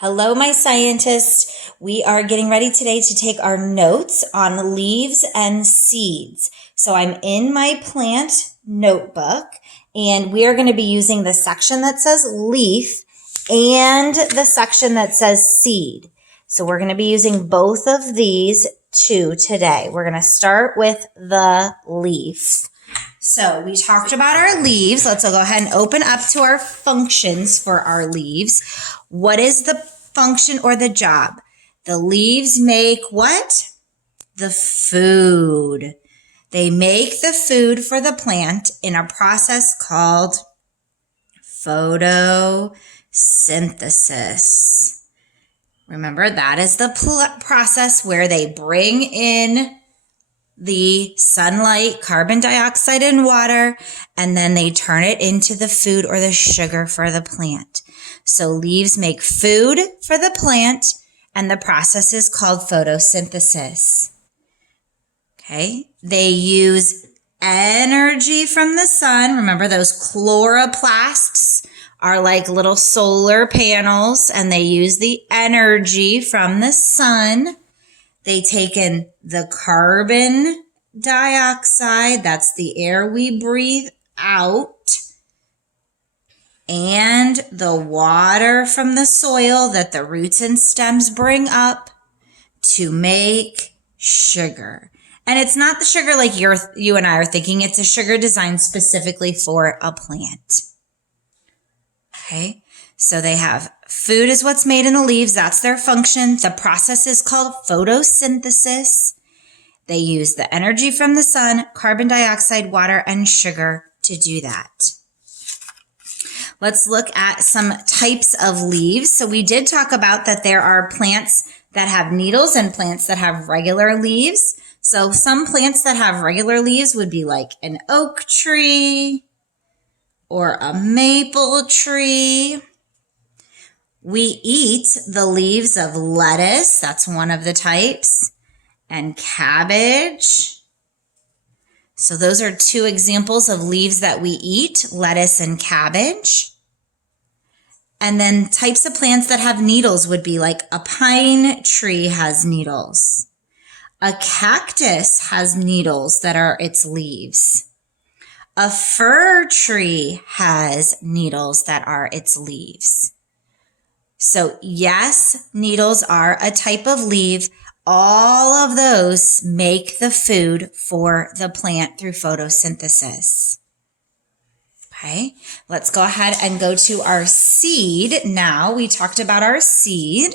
Hello, my scientists. We are getting ready today to take our notes on leaves and seeds. So I'm in my plant notebook, and we are going to be using the section that says leaf and the section that says seed. So we're going to be using both of these two today. We're going to start with the leaf. So we talked about our leaves. Let's go ahead and open up to our functions for our leaves. What is the function or the job? The leaves make what? The food. They make the food for the plant in a process called photosynthesis. Remember, that is the process where they bring in the sunlight, carbon dioxide, and water, and then they turn it into the food or the sugar for the plant. So leaves make food for the plant, and the process is called photosynthesis. Okay, they use energy from the sun. Remember, those chloroplasts are like little solar panels, and they use the energy from the sun. They take in the carbon dioxide, that's the air we breathe out, and the water from the soil that the roots and stems bring up to make sugar. And it's not the sugar like you and I are thinking. It's a sugar designed specifically for a plant. Okay, so they have food is what's made in the leaves. That's their function. The process is called photosynthesis. They use the energy from the sun, carbon dioxide, water, and sugar to do that. Let's look at some types of leaves. So we did talk about that there are plants that have needles and plants that have regular leaves. So some plants that have regular leaves would be like an oak tree or a maple tree. We eat the leaves of lettuce, that's one of the types, and cabbage. So those are two examples of leaves that we eat, lettuce and cabbage. And then types of plants that have needles would be like a pine tree has needles. A cactus has needles that are its leaves. A fir tree has needles that are its leaves. So yes, needles are a type of leaf. All of those make the food for the plant through photosynthesis. Okay, let's go ahead and go to our seed now. We talked about our seed.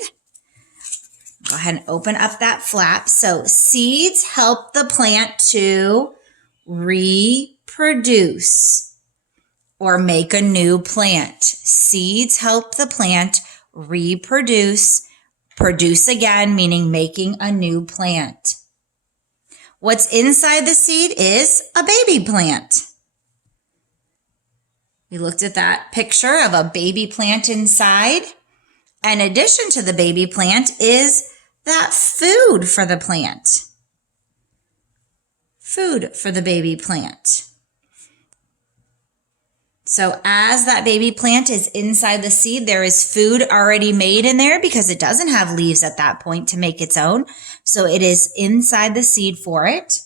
Go ahead and open up that flap. So seeds help the plant to reproduce or make a new plant. Seeds help the plant reproduce, produce again, meaning making a new plant. What's inside the seed is a baby plant. We looked at that picture of a baby plant inside. In addition to the baby plant is that food for the plant. Food for the baby plant. So as that baby plant is inside the seed, there is food already made in there because it doesn't have leaves at that point to make its own. So it is inside the seed for it.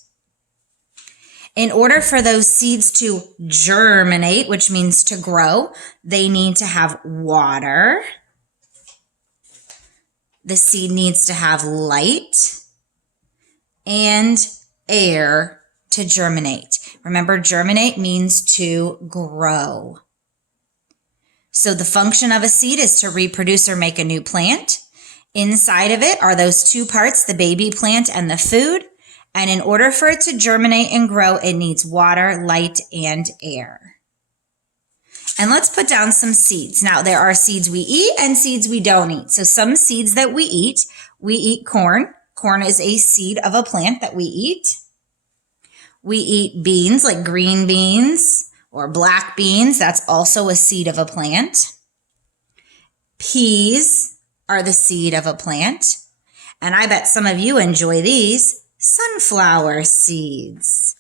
In order for those seeds to germinate, which means to grow, they need to have water. The seed needs to have light and air to germinate. Remember, germinate means to grow. So the function of a seed is to reproduce or make a new plant. Inside of it are those two parts, the baby plant and the food. And in order for it to germinate and grow, it needs water, light, and air. And let's put down some seeds. Now, there are seeds we eat and seeds we don't eat. So some seeds that we eat corn. Corn is a seed of a plant that we eat. We eat beans like green beans or black beans. That's also a seed of a plant. Peas are the seed of a plant. And I bet some of you enjoy these, sunflower seeds.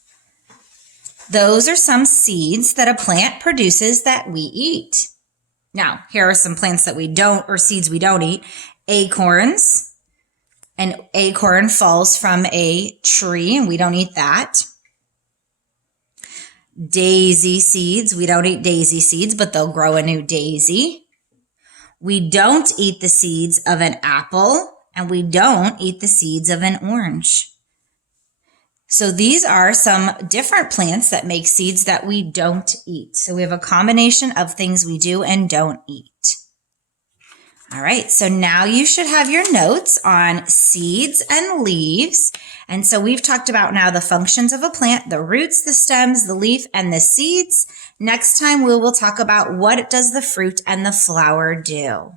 Those are some seeds that a plant produces that we eat. Now, here are some plants that we don't, or seeds we don't eat. Acorns. An acorn falls from a tree, and we don't eat that. Daisy seeds. We don't eat daisy seeds, but they'll grow a new daisy. We don't eat the seeds of an apple, and we don't eat the seeds of an orange. So these are some different plants that make seeds that we don't eat. So we have a combination of things we do and don't eat. All right, so now you should have your notes on seeds and leaves. And so we've talked about now the functions of a plant, the roots, the stems, the leaf, and the seeds. Next time we will talk about what does the fruit and the flower do.